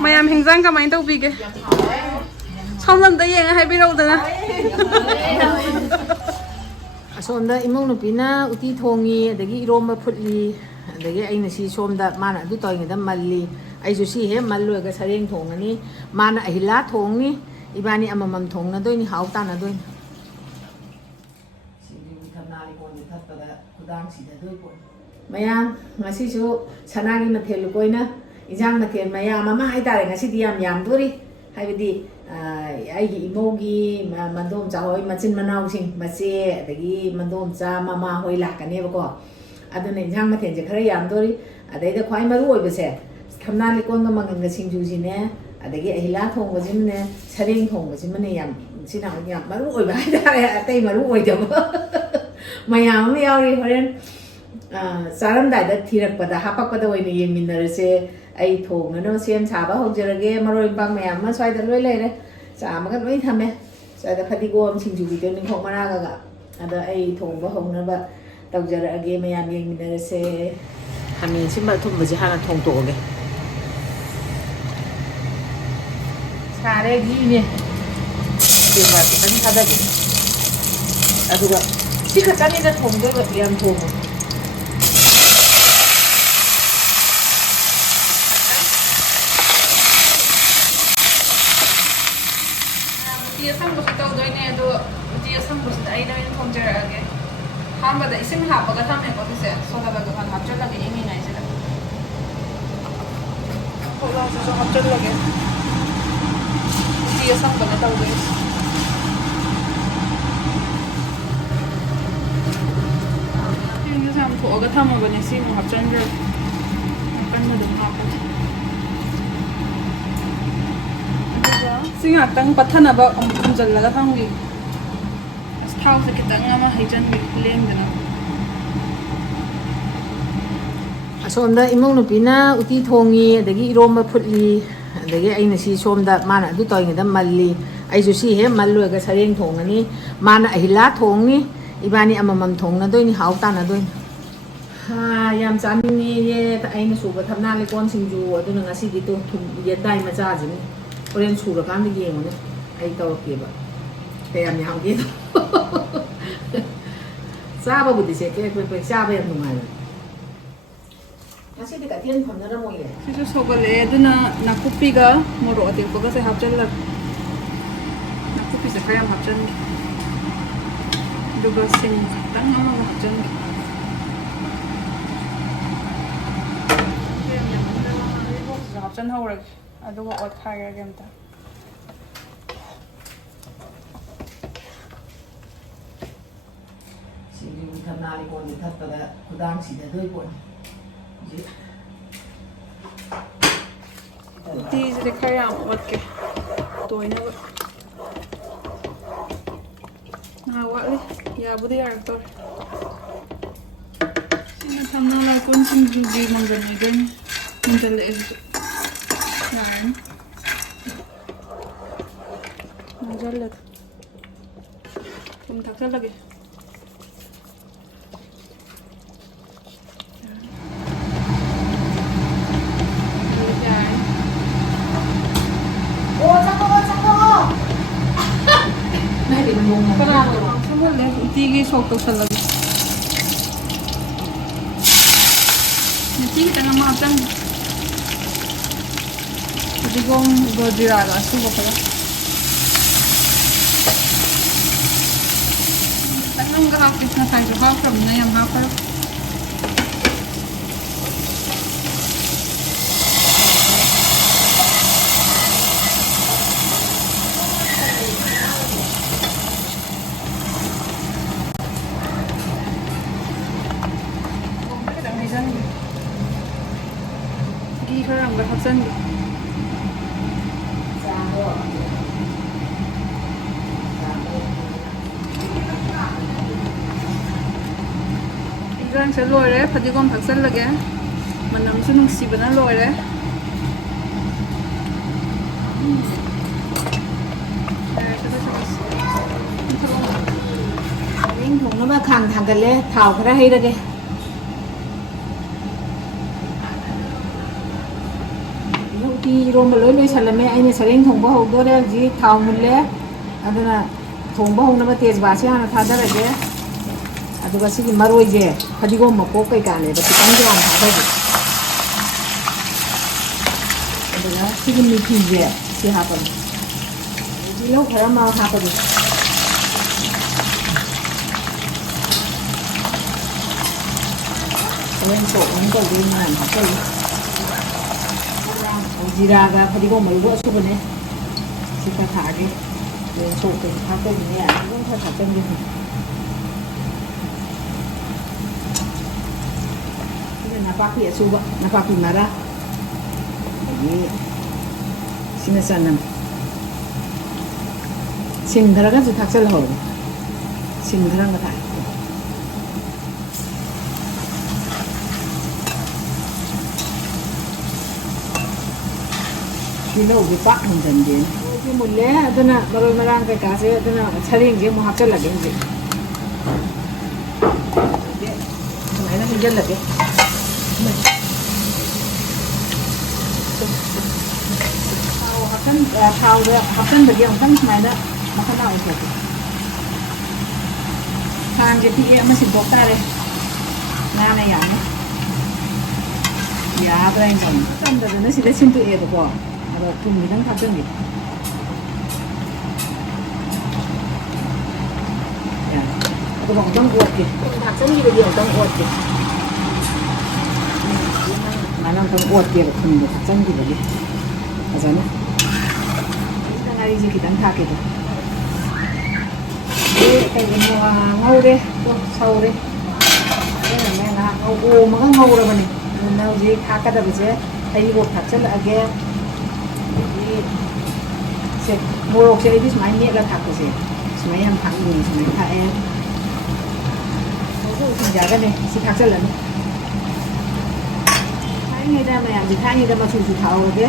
mayam hingjang kamai tawbige somlamda yenga haibiraudana asomda imong nupina uti thongi adagi iromba phutli adagi aina si somda mana adu toingda malli aisu si he malluga sareng thongani mana ahila thongni ibani amamam thongna doini hauta na doini singi thamnali kon thatpada khudang sida doi pon mayam ngasi su sanagi mathelu koina ijang mathel mayam ama haitare ngasi diam yam dori haibidi aigi imogi mandom cha hoi machin manau sing mache adagi mandom cha mama hoi lakane bako aduna ijang mathel je khara yam dori adaida khwai maru oibase khamnali kon ga mangang ga singju sine adagi ahila thong ba jimne sareng thong ba jimne yam sina yam maru oiba haitare atai maru oidam mayam ma yauri horen saram dai da thirak pada hapak pada oine yeminarase ai thong no sem chaba hojrage maroi bang mayam ma swai da loi lere cha ma ga loi thame cha da phadi gom singju bi den khong mara ga ada ai thong ba hong na ba tawjarage mayam yeminarase hami simba thum ba ji hana thong to ge sare gi ne de ba tan thada gi aduga sika tani da thong de ba yam thong sang tau doi ne do dia sang bus dai na in thong jara age hamba da isim ha ba ga tham ne ko se so da ba ga han hap chal lage ingi ngai se da ko la so hap chal lage dia sang ba ga tau doi sam ko ga tham ba ne sim hap chal jara kan ma dum ha singa tang pathana ba amjal laga thangi thau se kitang ama haijan leng dana asomda imong nupina uti thongi adagi iromba phutli adagi aina si somda mana adu toingda malli aisu si he malluga sareng thongani mana ahila thongni ibani amamam thongna doini hauta na doini ha yam chamini ye aina suba thamna le kon singju aduna ngasi di to ye dai ma cha jini oren sura kan de yengone ai taw ke ba kayam yang ge sa ba bu di se ke pe sa ba yang nungai ngasi de ka tien pham na mo ye si so sogale aduna nakupi ga moro ate ko ga se hap chal la nakupi se kayam hap chal duga sing tang ma hap chal hap chal hawra aduga ot khaya gem ta singi thamnali kon thatpada khudang sida doi pon ti je khaya ot ke toina na wa le ya budi ar tor sina thamnala kon sing ju gi mangan ni den munjal le yarn munjal le kum thak lage Tigi sok to sa lagi. Tigi tengah matang. Jadi gong gojira lah, suka pula. Tengah nggak habis na saya coba from yang bakar. Orang berhaksan. Iran sẽ lôi đấy, phải đi con thằng sân là cái mình nằm xuống xì bên nó lôi đấy. Những thùng nó mà khang thằng cái lẽ thảo cái ra hay ra cái. Ti 이런 걸 넣으면 살라면 아이네 서랭 통보 하고래 지 타오물래 아드나 통보 하고는 테즈바시 하나 타다라게 아두가 시기 마로이제 가지고 먹고 그니까네 그 땅지 안 하고 아드가 시기 미티제 시 하고 이로 그러면 하고 왼쪽 왼쪽 위만 하고 지라가 그리고 뭐 이거 수분에 시카하게 왼쪽 좀 하고 있네 이건 다 땡겨 이제 나빠꾸야 수바 나빠꾸 마라 여기 시내산남 심 들어가서 닭살하고 심 들어간 거다 Kilo ubi pak hundan din. Ubi mulle adana marol marang ka kasi adana charing je mo hakal lage je. Samay na hinjan lage. Hakan bagi ang kan samay na makalaw ko. Kan je piye masih boktare. Na yan. Ya, berang kan. Kan dah sida sintu itu ko. Ada tumbidan kadang ni. Ya, ada bang kuat ke. Kadang ni dia bang kuat ke. Mana bang kuat ke tumbi kadang ni dia. Macam ni. Kita ngari je kita tak ke tu. Kayak ni ngau deh, tu sau deh. Ni nak ngau, makan ngau dah ni. Now je kakak dah beje, ayi buat kacang lagi. Se morok se itu semai ni lah kakak se, semai yang kakak ini semai kakak. Aku jaga ni si kacang lah ni. Hari ni dah macam ni, hari ni dah macam tu tahu lagi.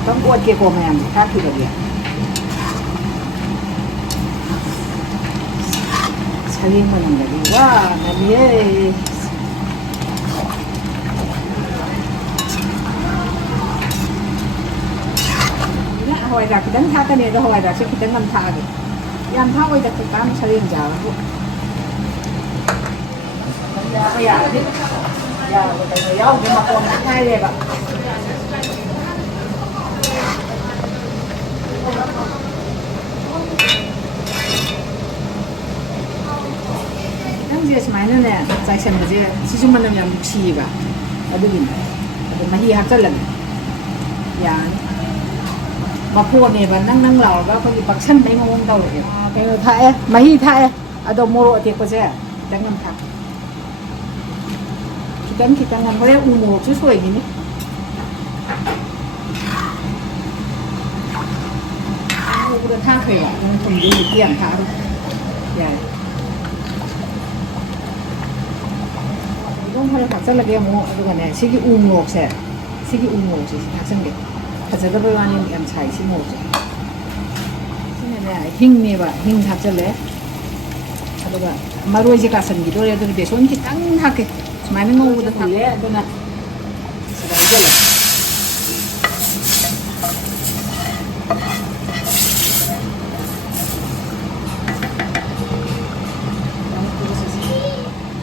Aku buat ke kau macam ni, kakak lagi. Saling mana lagi, wah, ni. Hồi ra cái đánh thác cái này đó hồi ra sẽ cái đánh làm thác được, làm thác bây giờ cái cam sẽ liền giàu luôn. Bây giờ đi, giờ cái người yêu nhưng mà còn hai đẹp ạ. Cái gì mà nó nè, trái xem cái gì, chỉ chúng mình làm chi cả, ở đây mình, mà hi hấp dẫn lắm, dạ. Mà phô này và năng lẩu và có gì bạc chân mấy mông đâu rồi cái thai mấy thai ở đâu mua thì có sẽ chẳng làm thằng kita ngam có lẽ mua chút xuôi gì nhỉ mua cái thang khởi ạ nhưng không đi được tiền thả đâu vậy không phải thật là cái mua cái này sẽ cái mua sẽ thật sự cái 가져가 보면은 양 차이 심어오죠. 신에는 힝네 봐, 힝 잡절래. 하다가 마루 이제 가서 기도 애들 배송 기 땅하게 많은 거보다 달래. 그러나 제가 이걸로.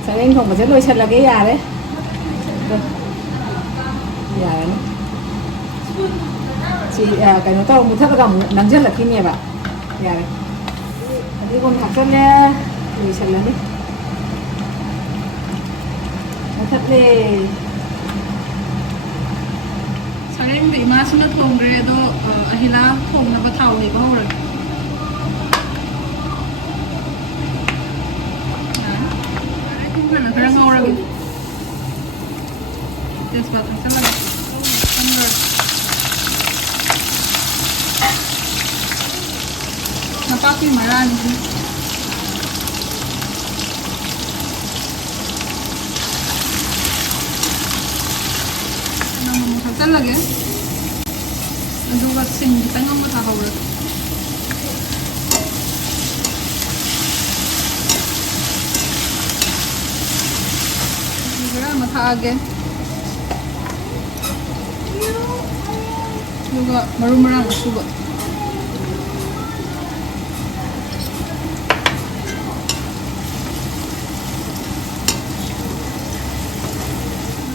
Sáng không có chế lôi chân là cái già đấy. Già đấy. Chị cái nó tao muốn thắt cái nắng rất là kinh nghiệm ạ. Dạ đấy. Đi con thắt lên, thì sẽ lên đi. Nó thắt lên. Sáng em bị má xuống nó thùng rồi đó, ahila thùng nó có thầu thì có rồi. Không phải là cái ngô rồi. Tiếp vào thằng sáng là không rồi. Napaki marami. Nang magkakal lagi. Aduga sing kita nga matahawag. Sigura matahage. Juga marumara suba.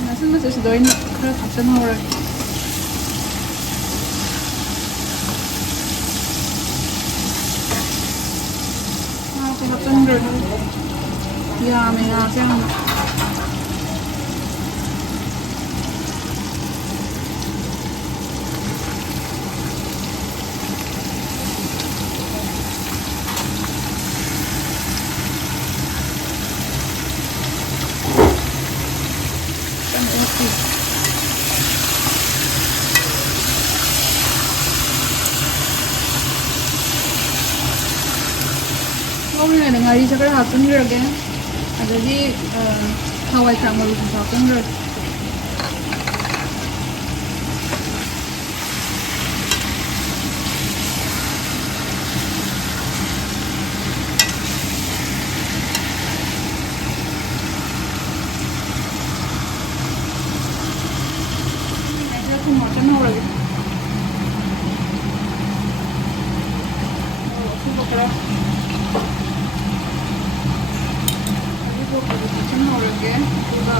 Nasan masih sedoin kerap action horror. Aku action horror. Ya, mengajar yang Ngomongin ada ngari sekarang hapun lagi, ada di Hawaii kamar itu hapun lagi. Aku makan apa lagi? Aku bakal Orangnya juga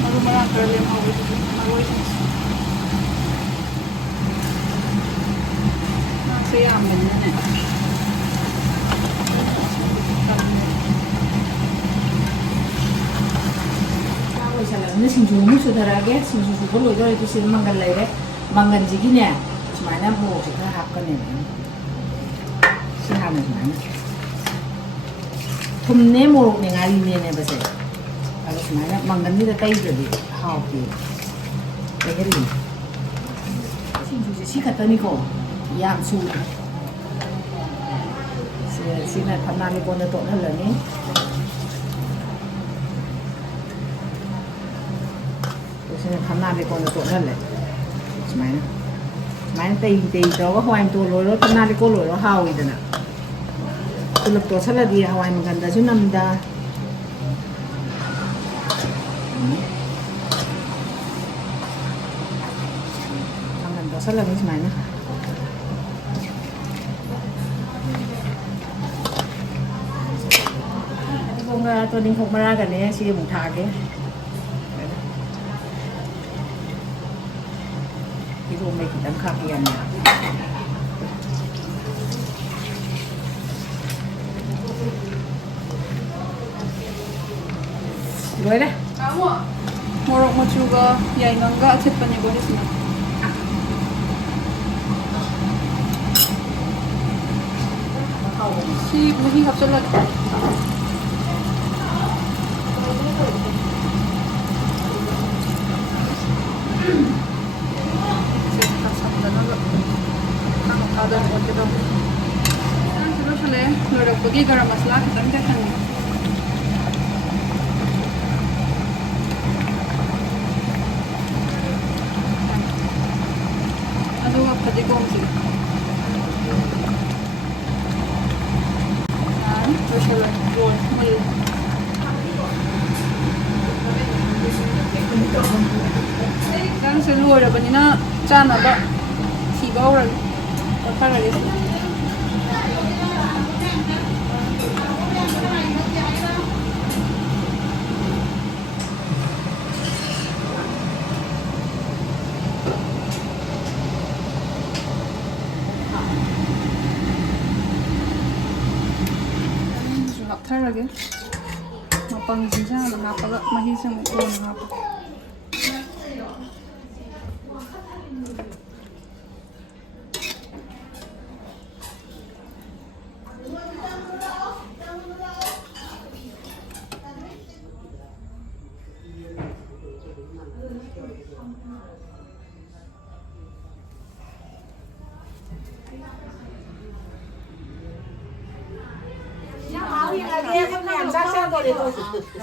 malu-malu kerja mau itu malu itu saya ambilnya nih Kalau misalnya sinjumu saudara ge sinju kalau itu sih manggal lagi manggan jigine mana mau kita hapkan ini sih hamil mana thumne morok ne ngali ne base alo sumana mangan ni da tai jodi hauti egeri sinju si khatani ko yam su sina thamna ni kon to na lani sina thamna ni kon to na le sumana mai tai to ko hwain to lo lo thamna ni ko lo lo hawi dana Tulog to sala di Hawaii maganda so namda. Maganda sala guys mana. Kung to ding kung maraga niya siya mong tage. Ito may kitang kakiyan niya. Boleh? Kamu morok mo juga ya enggak cepatnya boleh sih. Si buhi hapsal lagi. Ada orang kita. Terus le, lorok pergi garam masala kita kan. Aduh, apa di kongsi? Terus le, buat mul. Dan seluar apa ni na cana ba? Si bawal. Apa lagi? Lagi mapang jinja mengapa mahisa mo mengapa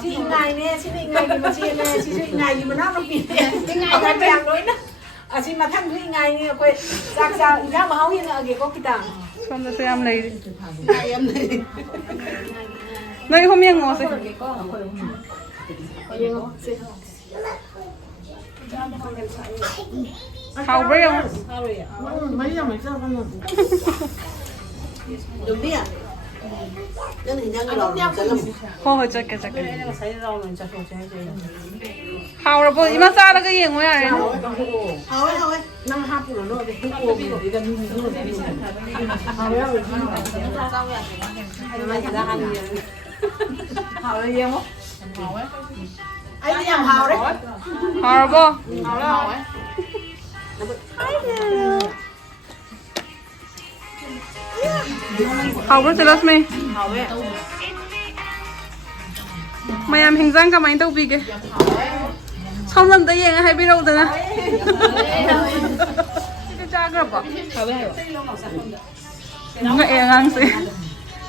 Si Engai nè, si Engai gì mà chia nè, si Engai gì mà nó bị Engai bèn đối nè. Si mà thằng Engai nè, quay sao sao, ra mà háo hiện ở cái có cái tảng. Xong rồi em lấy. Em lấy. Nơi hôm nay ngồi rồi. Có gì không? 하우브레 영 많이 잡아 있어 하나. 여기야. 너는 그냥 이러면 잘라. 허허 작게 작게 내가 사이라고는 진짜 좋지. 하우르보 이만 싸라가 잉어야 하와이. 나 하프로 넣어. 그거 네가 미미 넣어. 하와야 왜 많이 나가는 게. 하우르 잉어 아이 그냥 하와이. 하우르보 하우르 찔렀으면 mayam hình dáng các anh đâu vì kìa xong lần tới yên hay biết đâu từ cái cha cơ bỏ nó cái ngang xí